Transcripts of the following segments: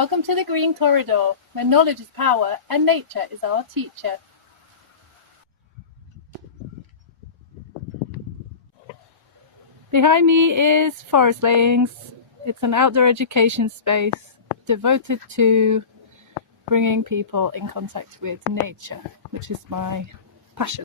Welcome to the Green Corridor, where knowledge is power and nature is our teacher. Behind me is Forest Layings. It's an outdoor education space devoted to bringing people in contact with nature, which is my passion.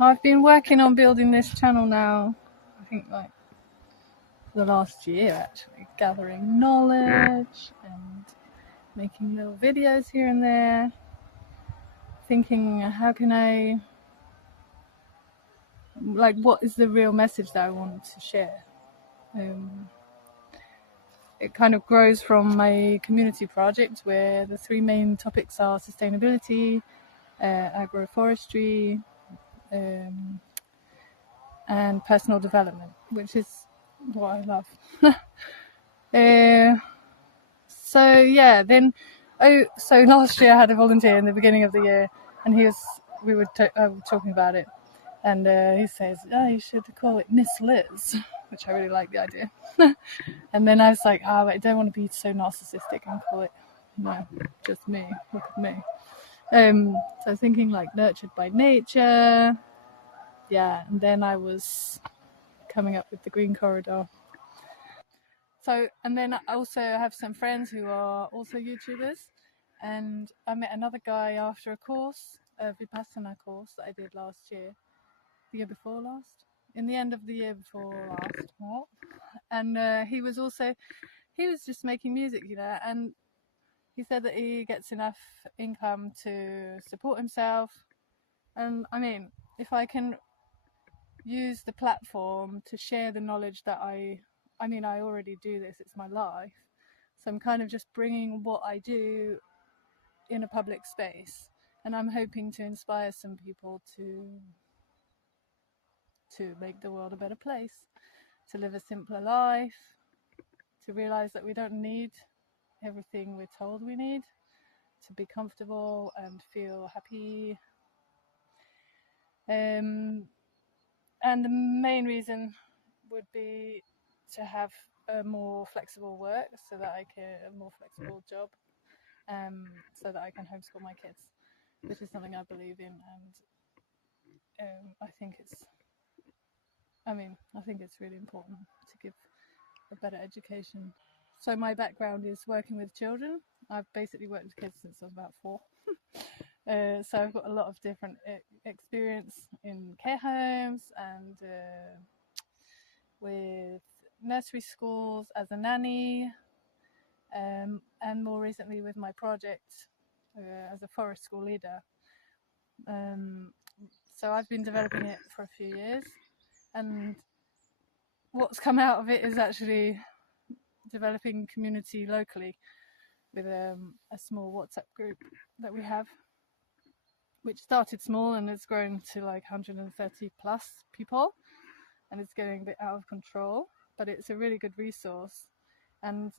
I've been working on building this channel now, I think like for the last year actually, gathering knowledge and making little videos here and there, thinking how can I, like what is the real message that I want to share. It kind of grows from my community project where the three main topics are sustainability, agroforestry, and personal development, which is what I love. So last year I had a volunteer in the beginning of the year, and we were talking about it, and he says, "Oh, you should call it Miss Liz," which I really like the idea. And then I was like, I don't want to be so narcissistic and call it, no, just me. Look at me. So thinking like nurtured by nature. Yeah, and then I was coming up with the Green Corridor. So, and then I also have some friends who are also YouTubers, and I met another guy after a course, a Vipassana course that I did last year, the year before last, in the end of the year before last, what? And he was just making music, and he said that he gets enough income to support himself. And I mean, if I can use the platform to share the knowledge that I already do this, it's my life. So I'm kind of just bringing what I do in a public space. And I'm hoping to inspire some people to make the world a better place, to live a simpler life, to realize that we don't need everything we're told we need, to be comfortable and feel happy. And the main reason would be to have a more flexible work, a more flexible job, so that I can homeschool my kids, which is something I believe in, and I think it's really important to give a better education. So my background is working with children. I've basically worked with kids since I was about 4. So I've got a lot of different experience in care homes and with nursery schools as a nanny, and more recently with my project as a forest school leader. So I've been developing it for a few years, and what's come out of it is actually developing community locally with a small WhatsApp group that we have, which started small and it's grown to like 130 plus people, and it's getting a bit out of control, but it's a really good resource. And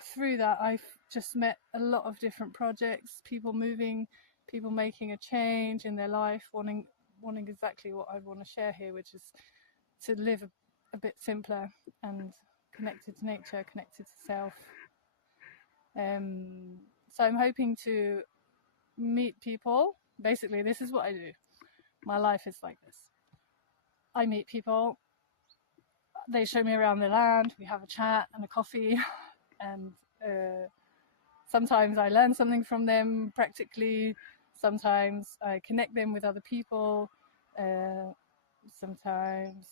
through that I've just met a lot of different projects, people moving, people making a change in their life, wanting exactly what I want to share here, which is to live a bit simpler and connected to nature, connected to self. So I'm hoping to meet people. Basically, this is what I do. My life is like this. I meet people, they show me around the land, we have a chat and a coffee, and sometimes I learn something from them practically, sometimes I connect them with other people, sometimes,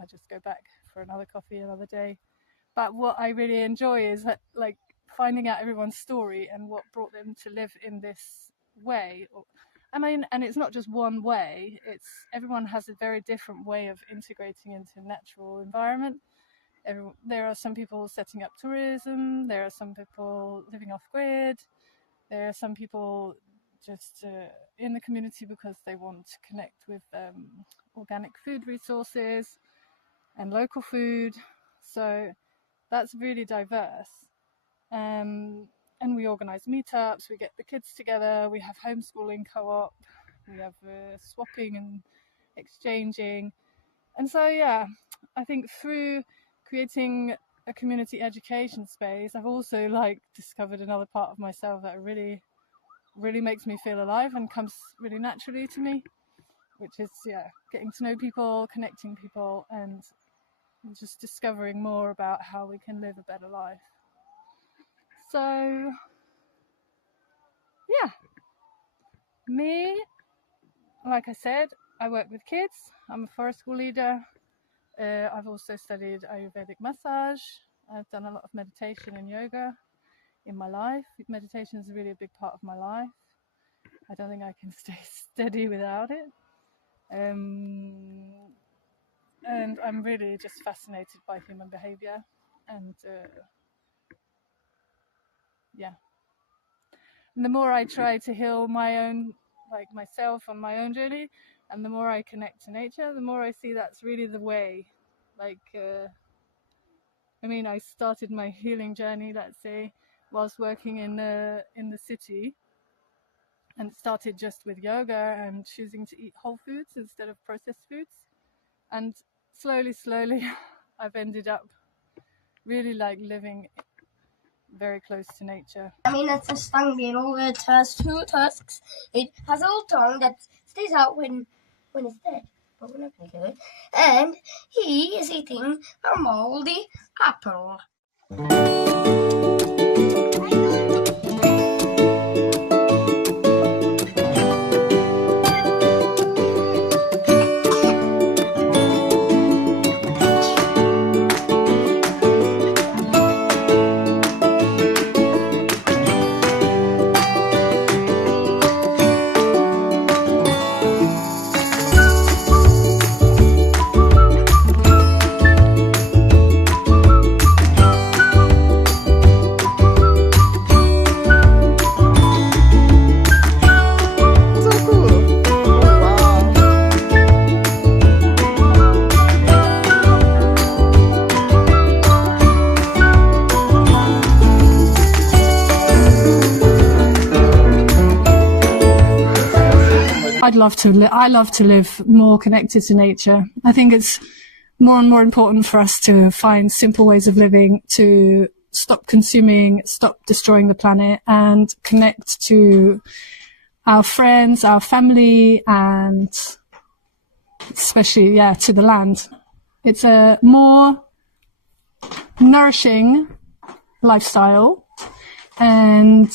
I just go back for another coffee another day. But what I really enjoy is that, like, finding out everyone's story and what brought them to live in this way. And it's not just one way, everyone has a very different way of integrating into natural environment. There are some people setting up tourism, there are some people living off grid, there are some people just in the community because they want to connect with organic food resources and local food. So that's really diverse. And we organise meetups, we get the kids together, we have homeschooling co-op, we have swapping and exchanging. And so, yeah, I think through creating a community education space, I've also discovered another part of myself that really, really makes me feel alive and comes really naturally to me, which is, getting to know people, connecting people, and just discovering more about how we can live a better life. So, yeah, me, like I said, I work with kids. I'm a forest school leader. I've also studied Ayurvedic massage. I've done a lot of meditation and yoga in my life. Meditation is really a big part of my life. I don't think I can stay steady without it. And I'm really just fascinated by human behavior. And and the more I try to heal my own, myself on my own journey, and the more I connect to nature, the more I see that's really the way. I started my healing journey, let's say, whilst working in the city, and it started just with yoga and choosing to eat whole foods instead of processed foods. And slowly, I've ended up really living very close to nature. It's a stung beetle. It has 2 tusks. It has a little tongue that stays out when it's dead. But we're not going to do it. And he is eating a moldy apple. I love to live more connected to nature. I think it's more and more important for us to find simple ways of living, to stop consuming, stop destroying the planet, and connect to our friends, our family, and especially, to the land. It's a more nourishing lifestyle and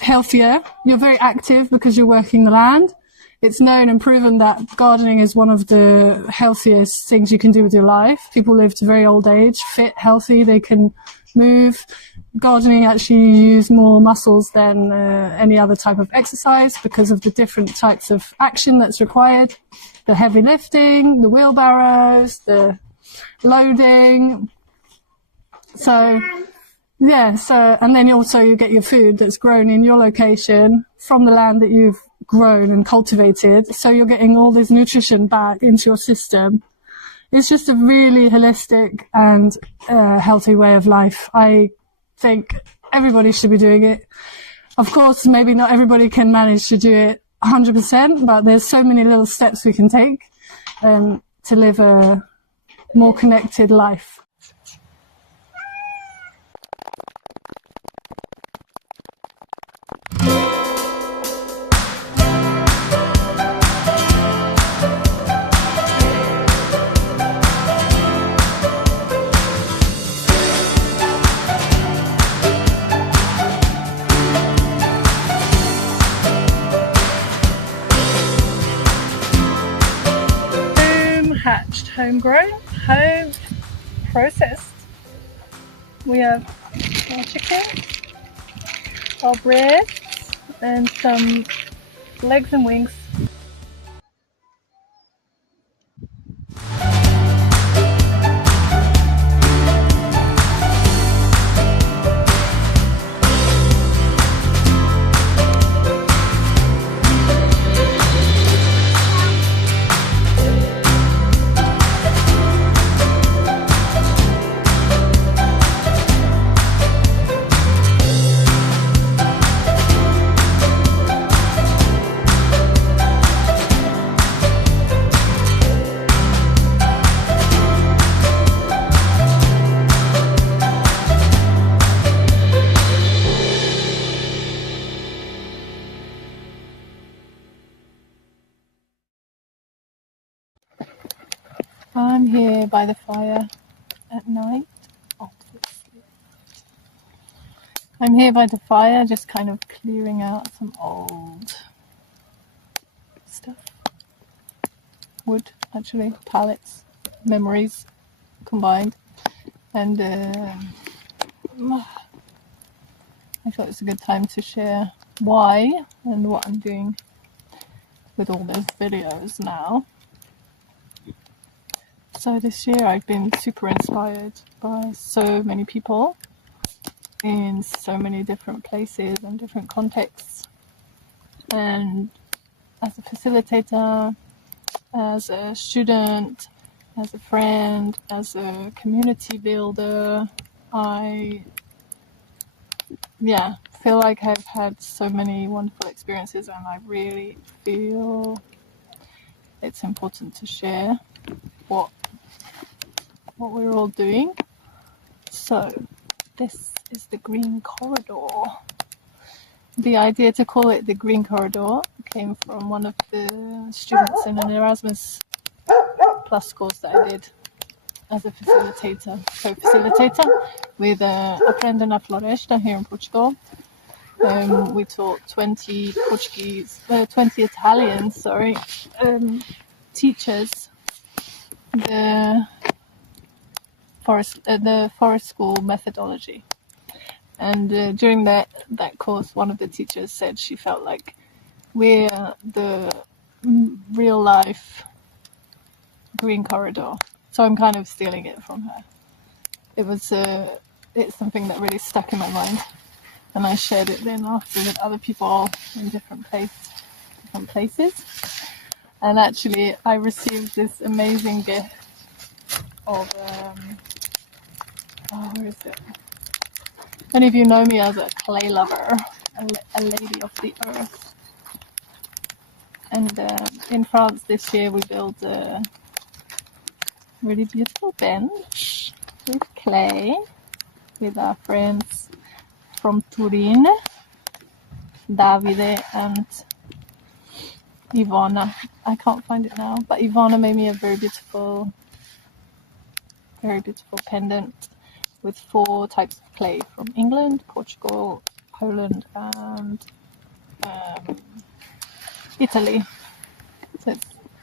healthier. You're very active because you're working the land. It's known and proven that gardening is one of the healthiest things you can do with your life. People live to very old age, fit, healthy, they can move. Gardening actually use more muscles than any other type of exercise because of the different types of action that's required. The heavy lifting, the wheelbarrows, the loading. So, and then also you get your food that's grown in your location from the land that you've grown and cultivated, so you're getting all this nutrition back into your system. It's just a really holistic and healthy way of life. I think everybody should be doing it. Of course, maybe not everybody can manage to do it 100%, but there's so many little steps we can take to live a more connected life. Hatched, homegrown, home processed. We have our chicken, our breasts, and some legs and wings. I'm here by the fire at night, obviously. I'm here by the fire, just kind of clearing out some old stuff. Wood, actually, pallets, memories combined. And I thought it's a good time to share why and what I'm doing with all those videos now. So this year I've been super inspired by so many people in so many different places and different contexts. And as a facilitator, as a student, as a friend, as a community builder, I feel like I've had so many wonderful experiences, and I really feel it's important to share what we're all doing. So this is the Green Corridor. The idea to call it the Green Corridor came from one of the students in an Erasmus Plus course that I did as a facilitator, co-facilitator with Aprende Na Floresta here in Portugal. We taught 20 Italian, teachers the forest school methodology. And during that course, one of the teachers said she felt like we're the real life Green Corridor. So I'm kind of stealing it from her. It's something that really stuck in my mind, and I shared it then after with other people in different places. And actually, I received this amazing gift of where is it? Many of you know me as a clay lover, a lady of the earth. And in France this year we built a really beautiful bench with clay with our friends from Turin, Davide and Ivana. I can't find it now, but Ivana made me a very beautiful pendant with 4 types of clay from England, Portugal, Poland and Italy. So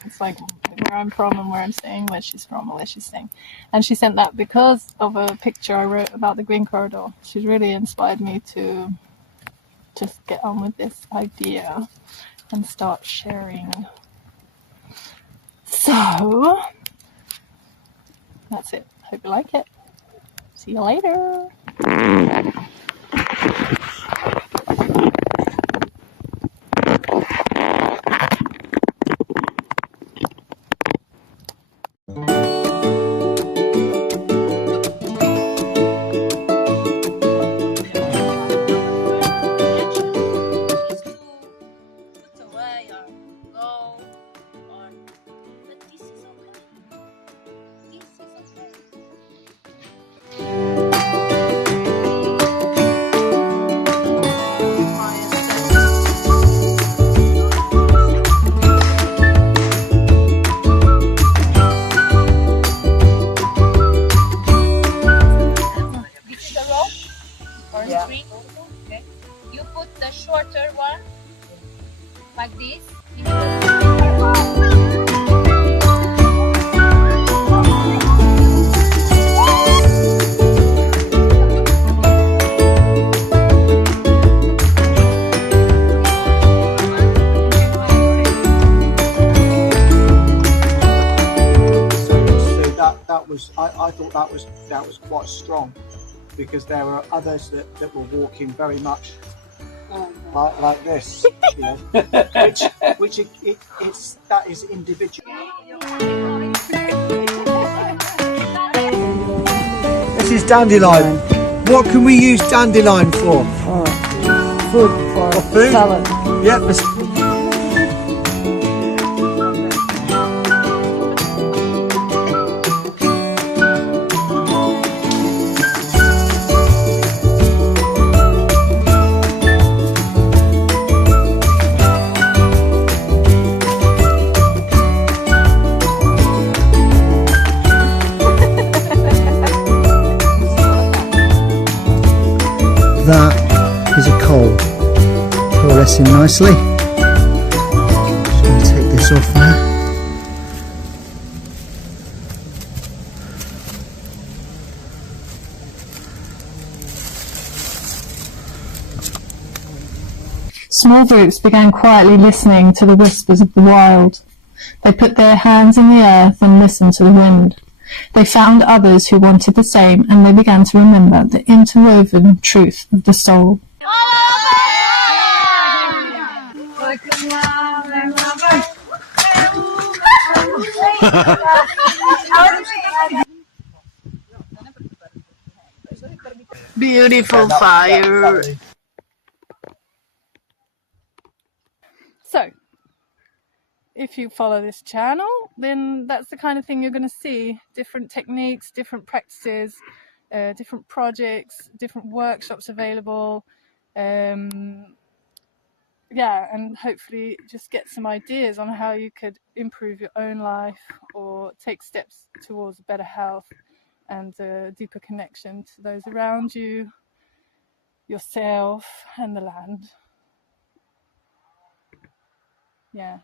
it's like where I'm from and where I'm staying, where she's from and where she's staying. And she sent that because of a picture I wrote about the Green Corridor. She's really inspired me to just get on with this idea and start sharing. So that's it. Hope you like it. See you later. Like this. I thought that was quite strong, because there were others that were walking very much like this, you know, which that is individual. This is dandelion. What can we use dandelion for? Food for food? Salad. Yep. progressing nicely. Just going to take this off now. Small groups began quietly listening to the whispers of the wild. They put their hands in the earth and listened to the wind. They found others who wanted the same, and they began to remember the interwoven truth of the soul. Beautiful fire. So, if you follow this channel, then that's the kind of thing you're going to see. Different techniques, different practices, different projects, different workshops available. Yeah, and hopefully just get some ideas on how you could improve your own life or take steps towards better health and a deeper connection to those around you, yourself, and the land. Yeah.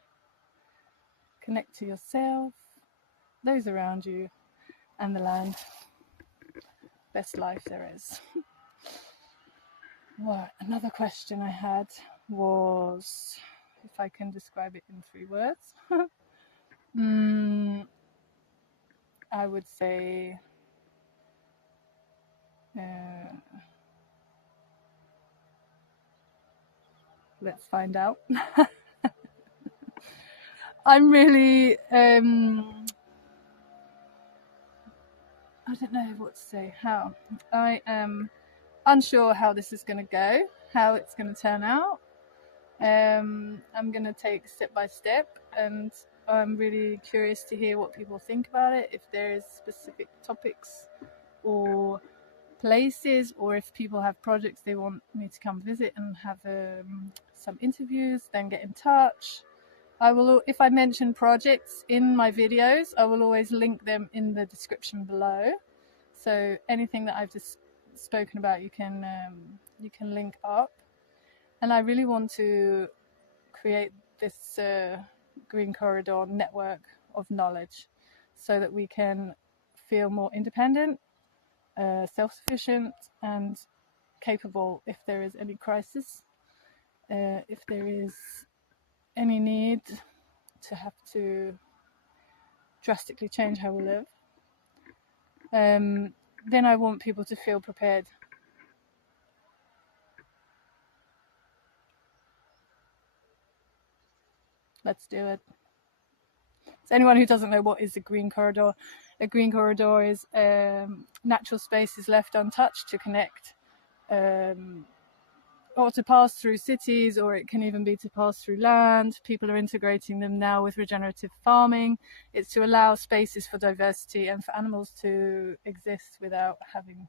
Connect to yourself, those around you, and the land. Best life there is. Right, another question I had was, if I can describe it in 3 words, I would say let's find out. I'm really I don't know what to say. How I am unsure how this is going to go, how it's going to turn out. I'm going to take step by step, and I'm really curious to hear what people think about it, if there is specific topics or places, or if people have projects they want me to come visit and have some interviews, then get in touch. I will, if I mention projects in my videos, I will always link them in the description below. So anything that I've just spoken about, you can link up. And I really want to create this Green Corridor network of knowledge, so that we can feel more independent, self-sufficient, and capable if there is any crisis, if there is any need to have to drastically change how we live, then I want people to feel prepared. Let's do it. So anyone who doesn't know what is a green corridor, a green corridor is natural spaces left untouched to connect, or to pass through cities, or it can even be to pass through land. People are integrating them now with regenerative farming. It's to allow spaces for diversity and for animals to exist without having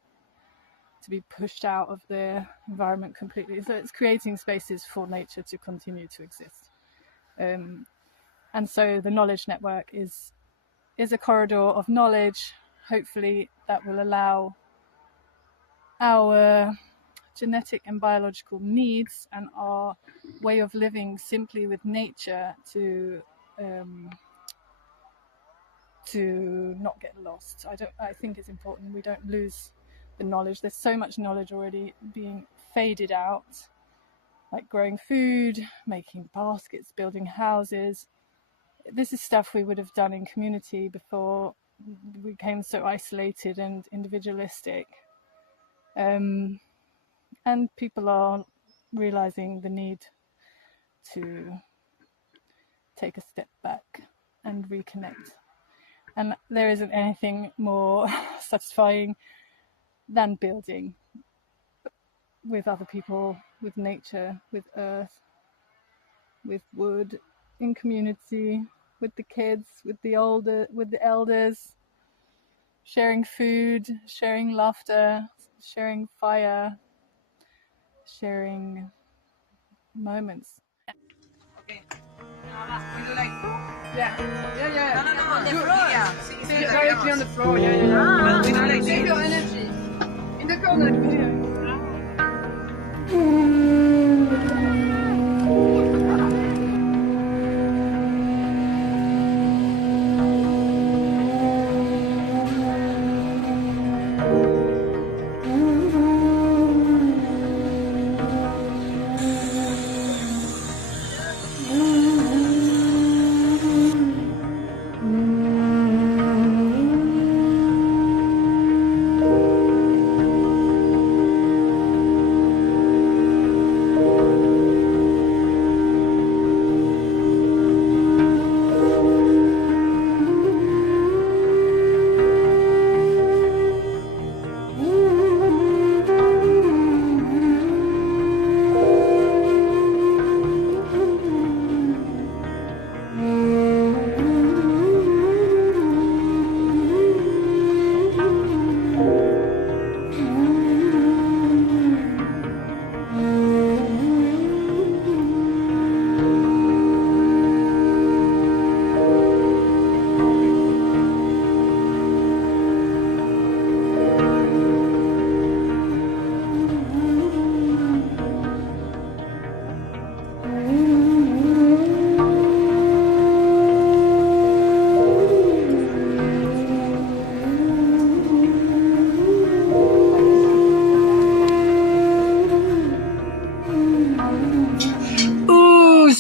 to be pushed out of their environment completely. So it's creating spaces for nature to continue to exist. And so the knowledge network is a corridor of knowledge, hopefully, that will allow our genetic and biological needs and our way of living simply with nature to not get lost. I think it's important we don't lose the knowledge. There's so much knowledge already being faded out, like growing food, making baskets, building houses. This is stuff we would have done in community before we became so isolated and individualistic. And people are realizing the need to take a step back and reconnect. And there isn't anything more satisfying than building with other people, with nature, with earth, with wood, in community, with the kids, with the elders, sharing food, sharing laughter, sharing fire, sharing moments. Okay. We do like Yeah. no, on the floor. Yeah. See directly on the floor. Yeah. We do like Save your this. energy in the corner video.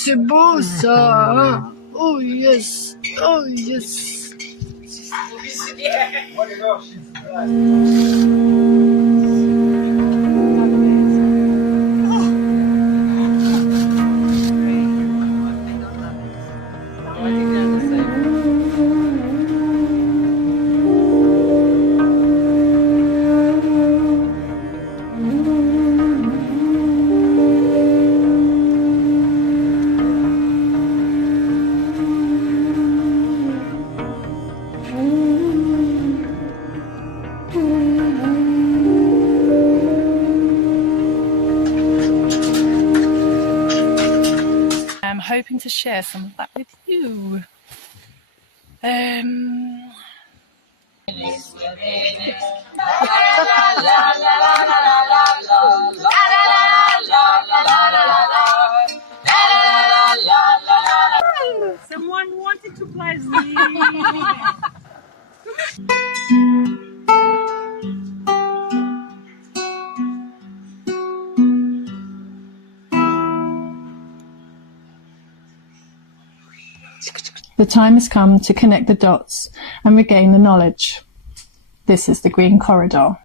C'est beau ça! Oh yes! Oh yes! I'm hoping to share some of that with you. Someone wanted to play me. The time has come to connect the dots and regain the knowledge. This is the Green Corridor.